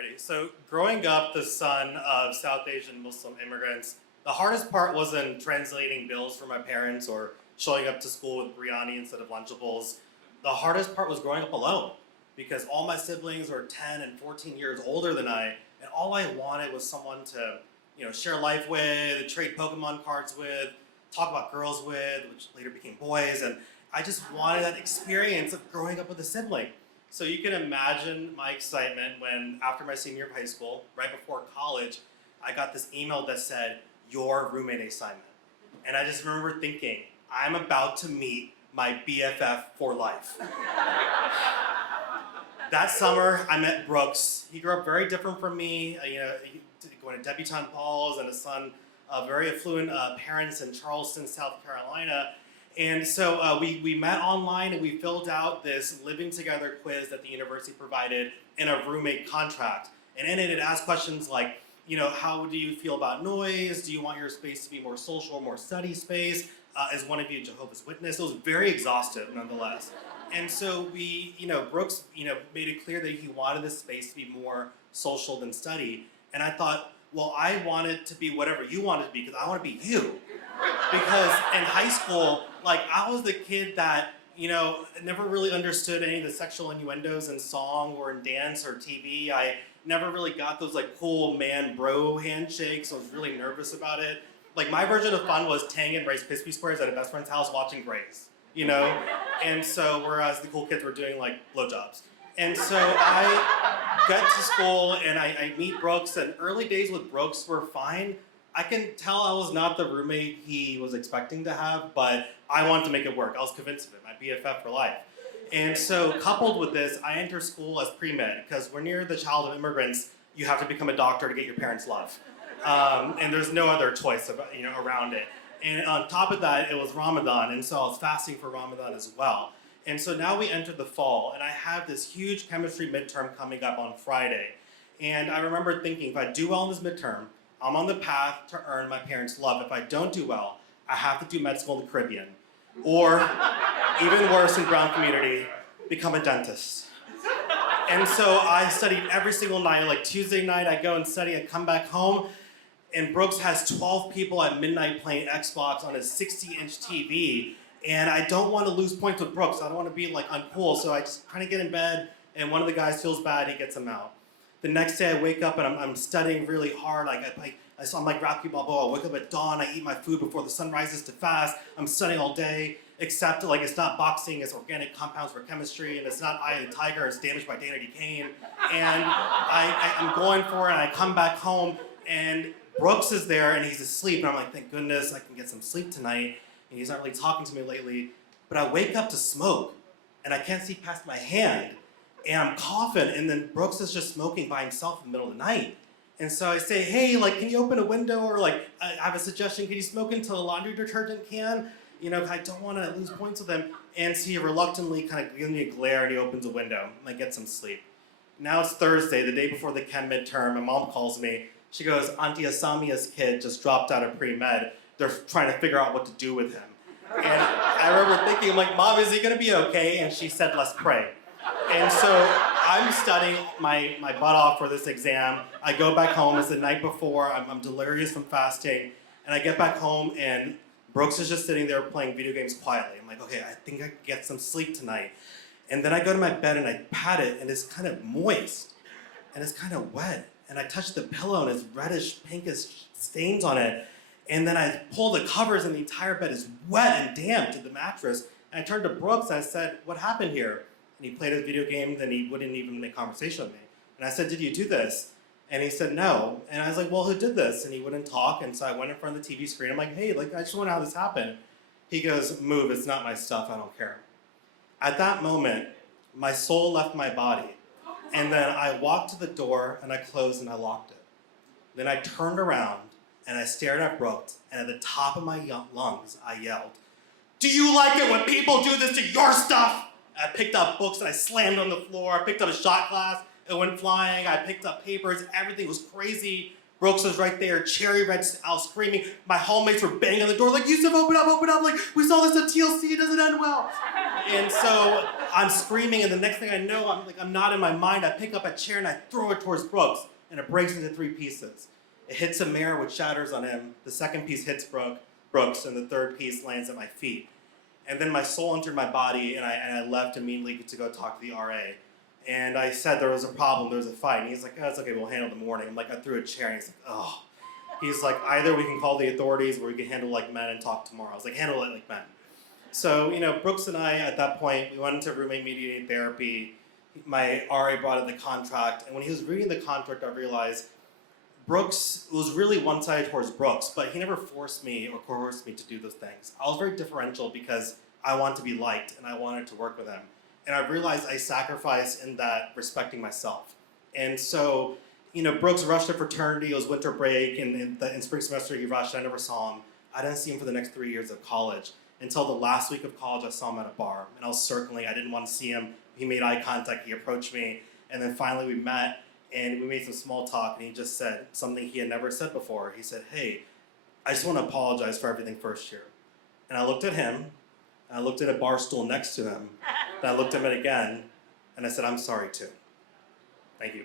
Alrighty, so growing up the son of South Asian Muslim immigrants, the hardest part wasn't translating bills for my parents or showing up to school with biryani instead of Lunchables. The hardest part was growing up alone because all my siblings were 10 and 14 years older than I, and all I wanted was someone to, share life with, trade Pokemon cards with, talk about girls with, which later became boys, and I just wanted that experience of growing up with a sibling. So you can imagine my excitement when, after my senior year of high school, right before college, I got this email that said, "Your roommate assignment." And I just remember thinking, I'm about to meet my BFF for life. That summer, I met Brooks. He grew up very different from me, going to debutante balls and a son of very affluent parents in Charleston, South Carolina. And so we met online and we filled out this living together quiz that the university provided in a roommate contract. And in it asked questions like, how do you feel about noise? Do you want your space to be more social, more study space? Is one of you a Jehovah's Witness? It was very exhaustive nonetheless. And so Brooks, made it clear that he wanted this space to be more social than study. And I thought, well, I want it to be whatever you want it to be because I want to be you. Because in high school, I was the kid that, never really understood any of the sexual innuendos in song or in dance or TV. I never really got those cool man bro handshakes. I was really nervous about it. My version of fun was Tang and Ray's Krispy Squares at a best friend's house watching Grace, And so, whereas the cool kids were doing blowjobs. And so I get to school and I meet Brooks, and early days with Brooks were fine. I can tell I was not the roommate he was expecting to have, but I wanted to make it work. I was convinced of it, my BFF for life. And so coupled with this, I enter school as pre-med because when you're the child of immigrants, you have to become a doctor to get your parents' love. And there's no other choice around it. And on top of that, it was Ramadan, and so I was fasting for Ramadan as well. And so now we enter the fall, and I have this huge chemistry midterm coming up on Friday. And I remember thinking, if I do well in this midterm, I'm on the path to earn my parents' love. If I don't do well, I have to do med school in the Caribbean. Or, even worse in brown community, become a dentist. And so I studied every single night. Tuesday night, I go and study and come back home. And Brooks has 12 people at midnight playing Xbox on his 60-inch TV. And I don't want to lose points with Brooks. I don't want to be uncool. So I just kind of get in bed, and one of the guys feels bad. He gets him out. The next day I wake up and I'm studying really hard. I'm like Rocky Balboa. I wake up at dawn. I eat my food before the sun rises to fast. I'm studying all day, except it's not boxing. It's organic compounds for chemistry, and it's not Eye of the Tiger. It's Damaged by Danity Kane. And I'm going for it. And I come back home, and Brooks is there, and he's asleep. And I'm like, thank goodness I can get some sleep tonight. And he's not really talking to me lately. But I wake up to smoke, and I can't see past my hand. And I'm coughing, and then Brooks is just smoking by himself in the middle of the night. And so I say, hey, can you open a window? Or I have a suggestion, can you smoke into a laundry detergent can? I don't want to lose points with him. And so he reluctantly kind of gives me a glare, and he opens a window, and I get some sleep. Now it's Thursday, the day before the chem midterm. My mom calls me. She goes, Auntie Asamia's kid just dropped out of pre-med. They're trying to figure out what to do with him. And I remember thinking, Mom, is he going to be okay? And she said, let's pray. And so I'm studying my butt off for this exam. I go back home. It's the night before. I'm delirious from fasting. And I get back home, and Brooks is just sitting there playing video games quietly. I'm like, okay, I think I can get some sleep tonight. And then I go to my bed, and I pat it, and it's kind of moist. And it's kind of wet. And I touch the pillow, and it's reddish, pinkish stains on it. And then I pull the covers, and the entire bed is wet and damp to the mattress. And I turned to Brooks, and I said, what happened here? And he played a video game, then he wouldn't even make conversation with me. And I said, did you do this? And he said, no. And I was like, well, who did this? And he wouldn't talk, and so I went in front of the TV screen. I'm like, hey, I just wonder how this happened. He goes, move, it's not my stuff, I don't care. At that moment, my soul left my body. And then I walked to the door, and I closed, and I locked it. Then I turned around, and I stared at Brooks, and at the top of my lungs, I yelled, do you like it when people do this to your stuff? I picked up books and I slammed on the floor. I picked up a shot glass, it went flying. I picked up papers, everything was crazy. Brooks was right there, cherry red, I was screaming. My hallmates were banging on the door Yusuf, open up, we saw this on TLC, it doesn't end well. And so I'm screaming, and the next thing I know, I'm not in my mind. I pick up a chair and I throw it towards Brooks, and it breaks into 3 pieces. It hits a mirror, which shatters on him. The second piece hits Brooks, and the third piece lands at my feet. And then my soul entered my body, and I left immediately to go talk to the RA. And I said there was a problem, there was a fight. And he's like, oh, it's okay, we'll handle it in the morning. I'm like, I threw a chair, and he's like, oh. He's like, either we can call the authorities, or we can handle like men and talk tomorrow. I was like, handle it like men. So, Brooks and I, at that point, we went into roommate-mediated therapy. My RA brought in the contract, and when he was reading the contract, I realized Brooks, it was really one-sided towards Brooks, but he never forced me or coerced me to do those things. I was very differential because I wanted to be liked, and I wanted to work with him. And I realized I sacrificed in that respecting myself. And so, Brooks rushed to fraternity, it was winter break, and in spring semester he rushed, I never saw him. I didn't see him for the next 3 years of college. Until the last week of college, I saw him at a bar. And I didn't want to see him. He made eye contact, he approached me, and then finally we met, and we made some small talk, and he just said something he had never said before. He said, hey, I just want to apologize for everything first year. And I looked at him, and I looked at a bar stool next to him, and I looked at him again, and I said, I'm sorry too. Thank you.